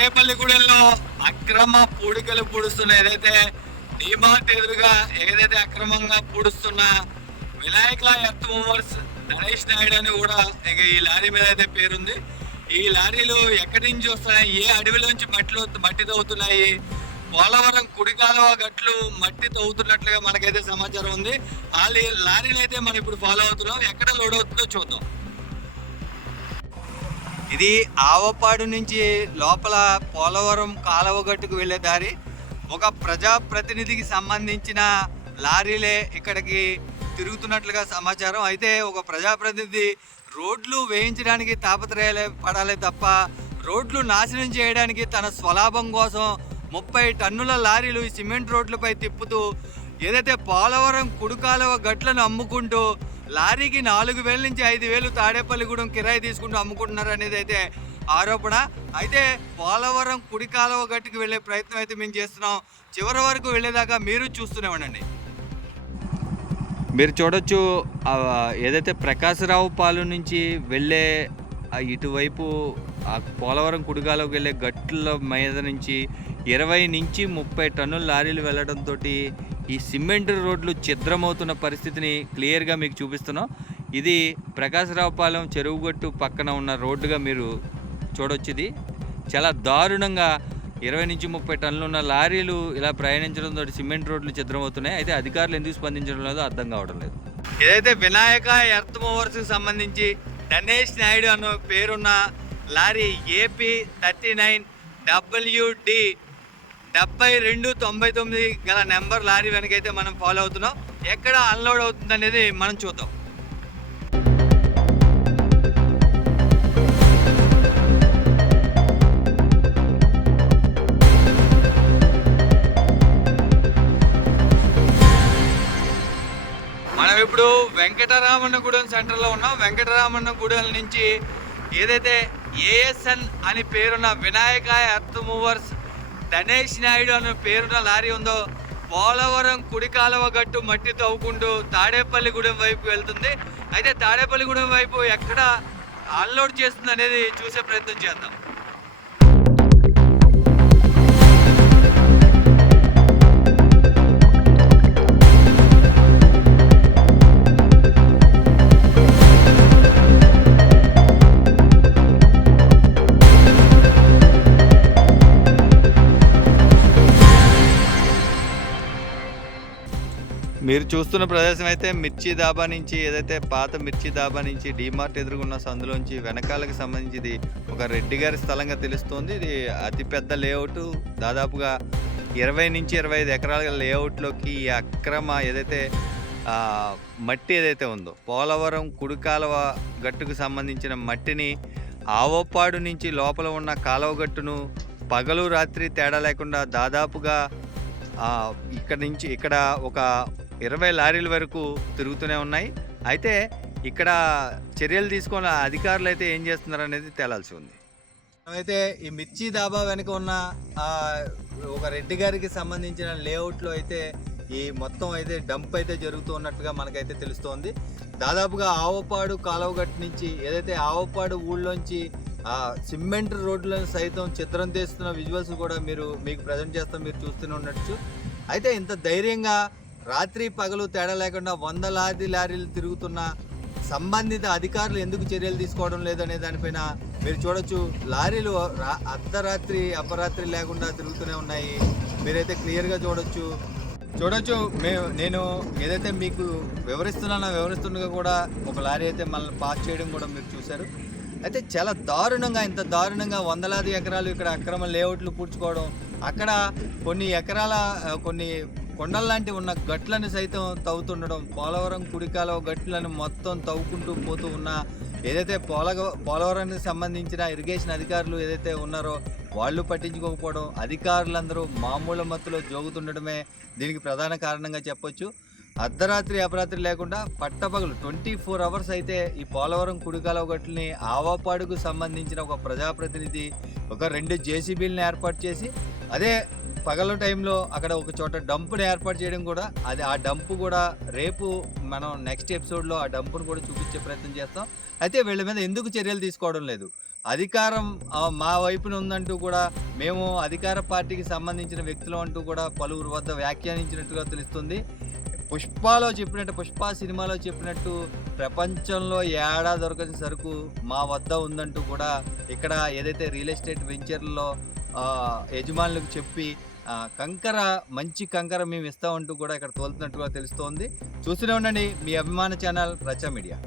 తాడేపల్లిగూడెంలో అక్రమ పూడికలు పూడుస్తున్న ఏదైతే డీమార్ట్ ఎదురుగా ఏదైతే అక్రమంగా పూడుస్తున్న వినాయకుల ఎర్త్ మూవర్స్ గణేష్ నాయుడు అని కూడా ఇక ఈ లారీ మీద అయితే పేరుంది. ఈ లారీలు ఎక్కడి నుంచి వస్తున్నాయి, ఏ అడవిలోంచి మట్టి తవ్వుతున్నాయి, పోలవరం కుడి కాలువ గట్లు మట్టి తవ్వుతున్నట్లుగా మనకైతే సమాచారం ఉంది. ఆ లారీలు అయితే మనం ఇప్పుడు ఫాలో అవుతున్నాం. ఎక్కడ లోడ్ అవుతుందో చూద్దాం. ఇది ఆవపాడు నుంచి లోపల పోలవరం కాలువ గట్టుకు వెళ్ళే దారి. ఒక ప్రజాప్రతినిధికి సంబంధించిన లారీలే ఇక్కడికి తిరుగుతున్నట్లుగా సమాచారం. అయితే ఒక ప్రజాప్రతినిధి రోడ్లు వేయించడానికి పడాలి తప్ప రోడ్లు నాశనం చేయడానికి తన స్వలాభం కోసం 30 టన్నుల లారీలు ఈ సిమెంట్ రోడ్లపై తిప్పుతూ ఏదైతే పోలవరం కుడికాలువ గట్లను అమ్ముకుంటూ లారీకి 4,000 నుంచి 5,000 తాడేపల్లిగూడెం కిరాయి తీసుకుంటూ అమ్ముకుంటున్నారు అనేది అయితే ఆరోపణ. అయితే పోలవరం కుడి కాలువ గట్టుకు వెళ్ళే ప్రయత్నం అయితే మేము చేస్తున్నాం. చివరి వరకు వెళ్ళేదాకా మీరు చూస్తూనే ఉండండి. మీరు చూడొచ్చు ఏదైతే ప్రకాశరావు పాలెం నుంచి వెళ్ళే ఇటువైపు పోలవరం కుడికాలువకి వెళ్ళే గట్ల మీద నుంచి 20 నుంచి 30 టన్నుల లారీలు వెళ్ళడంతో ఈ సిమెంట్ రోడ్లు ఛిద్రమవుతున్న పరిస్థితిని క్లియర్గా మీకు చూపిస్తున్నాం. ఇది ప్రకాశరావుపాలెం చెరువుగట్టు పక్కన ఉన్న రోడ్డుగా మీరు చూడొచ్చు. ఇది చాలా దారుణంగా 20 నుంచి 30 టన్నులు ఉన్న లారీలు ఇలా ప్రయాణించడంతో సిమెంట్ రోడ్లు ఛిద్రమవుతున్నాయి. అయితే అధికారులు ఎందుకు స్పందించడం లేదో అర్థం కావడం లేదు. ఏదైతే వినాయక ఎర్త్ మూవర్స్కి సంబంధించి గణేష్ నాయుడు అన్న పేరున్న లారీ AP 39 WD 7299 గల నెంబర్ లారీ వెనకైతే మనం ఫాలో అవుతున్నాం. ఎక్కడ అన్లోడ్ అవుతుంది అనేది మనం చూద్దాం. మనం ఇప్పుడు వెంకటరామన్నగూడెం సెంటర్లో ఉన్నాం. వెంకటరామన్నగూడెం నుంచి ఏదైతే ASN అని పేరున్న వినాయక ఎర్త్ మూవర్స్ గణేష్ నాయుడు అనే పేరున్న లారీ ఉందో పోలవరం కుడి కాలువ గట్టు మట్టి తవ్వుకుంటూ తాడేపల్లిగూడెం వైపు వెళ్తుంది. అయితే తాడేపల్లిగూడెం వైపు ఎక్కడ అన్లోడ్ చేస్తుంది అనేది చూసే ప్రయత్నం చేద్దాం. మీరు చూస్తున్న ప్రదేశం అయితే మిర్చి దాబా నుంచి ఏదైతే పాత మిర్చి దాబా నుంచి డీమార్ట్ ఎదురుగున్న సందులోంచి వెనకాలకు సంబంధించి ఒక రెడ్డి గారి స్థలంగా తెలుస్తోంది. ఇది అతిపెద్ద లేఅవుట్, దాదాపుగా 20 నుంచి 25 ఎకరాల లేఅవుట్లోకి ఈ అక్రమ ఏదైతే మట్టి ఏదైతే ఉందో పోలవరం కుడికాలువ గట్టుకు సంబంధించిన మట్టిని ఆవపాడు నుంచి లోపల ఉన్న కాలువ గట్టును పగలు రాత్రి తేడా లేకుండా దాదాపుగా ఇక్కడ ఒక 20 లారీల వరకు తిరుగుతూనే ఉన్నాయి. అయితే ఇక్కడ చర్యలు తీసుకున్న అధికారులు అయితే ఏం చేస్తున్నారు అనేది తేలాల్సి ఉంది. అయితే ఈ మిర్చి దాబా వెనుక ఉన్న ఒక రెడ్డి గారికి సంబంధించిన లేఅవుట్లో అయితే ఈ మొత్తం అయితే డంప్ అయితే జరుగుతూ ఉన్నట్టుగా మనకైతే తెలుస్తోంది. దాదాపుగా ఆవపాడు కాలువగట్టు నుంచి ఏదైతే ఆవపాడు ఊళ్ళోంచి సిమెంట్ రోడ్లను సైతం చిత్రం తీస్తున్న విజువల్స్ కూడా మీకు ప్రజెంట్ చేస్తాం, మీరు చూస్తూనే ఉండొచ్చు. అయితే ఇంత ధైర్యంగా రాత్రి పగలు తేడా లేకుండా 100 లారీలు తిరుగుతున్న సంబంధిత అధికారులు ఎందుకు చర్యలు తీసుకోవడం లేదనే దానిపైన మీరు చూడొచ్చు. లారీలు అర్ధరాత్రి అపరాత్రి లేకుండా తిరుగుతూనే ఉన్నాయి. మీరైతే క్లియర్గా చూడొచ్చు. నేను ఏదైతే మీకు వివరిస్తుండగా కూడా ఒక లారీ అయితే మనల్ని పాస్ చేయడం కూడా మీరు చూశారు. అయితే చాలా దారుణంగా, ఇంత దారుణంగా 100 ఎకరాలు ఇక్కడ అక్రమ లేఅవుట్లు పూడ్చుకోవడం, అక్కడ కొన్ని ఎకరాల కొన్ని కొండల్లాంటి ఉన్న గట్లను సైతం తవ్వుతుండడం, పోలవరం కుడికాలువ గట్లను మొత్తం తవ్వుకుంటూ పోతూ ఉన్న ఏదైతే పోలవరానికి సంబంధించిన ఇరిగేషన్ అధికారులు ఏదైతే ఉన్నారో వాళ్ళు పట్టించుకోకపోవడం, అధికారులందరూ మామూలు మత్తులో జోగుతుండడమే దీనికి ప్రధాన కారణంగా చెప్పొచ్చు. అర్ధరాత్రి అపరాత్రి లేకుండా పట్టపగలు 24 అవర్స్ అయితే ఈ పోలవరం కుడికాలువ గట్లని ఆవపాడుకు సంబంధించిన ఒక ప్రజాప్రతినిధి ఒక 2 JCBలను ఏర్పాటు చేసి అదే పగల టైంలో అక్కడ ఒక చోట డంప్ని ఏర్పాటు చేయడం కూడా, ఆ డంప్ కూడా రేపు మనం నెక్స్ట్ ఎపిసోడ్లో ఆ డంప్ను కూడా చూపించే ప్రయత్నం చేస్తాం. అయితే వీళ్ళ మీద ఎందుకు చర్యలు తీసుకోవడం లేదు? అధికారం మా వైపున ఉందంటూ కూడా మేము అధికార పార్టీకి సంబంధించిన వ్యక్తులం అంటూ కూడా పలువురు వద్ద వ్యాఖ్యానించినట్టుగా తెలుస్తుంది. పుష్ప సినిమాలో చెప్పినట్టు ప్రపంచంలో ఏడా దొరకని సరుకు మా వద్ద ఉందంటూ కూడా ఇక్కడ ఏదైతే రియల్ ఎస్టేట్ వెంచర్‌లో యజమానులకు చెప్పి మంచి కంకర మేము ఇస్తామంటూ కూడా ఇక్కడ తోలుతున్నట్టుగా తెలుస్తోంది. చూస్తూనే ఉండండి మీ అభిమాన ఛానల్ రచ్చ మీడియా.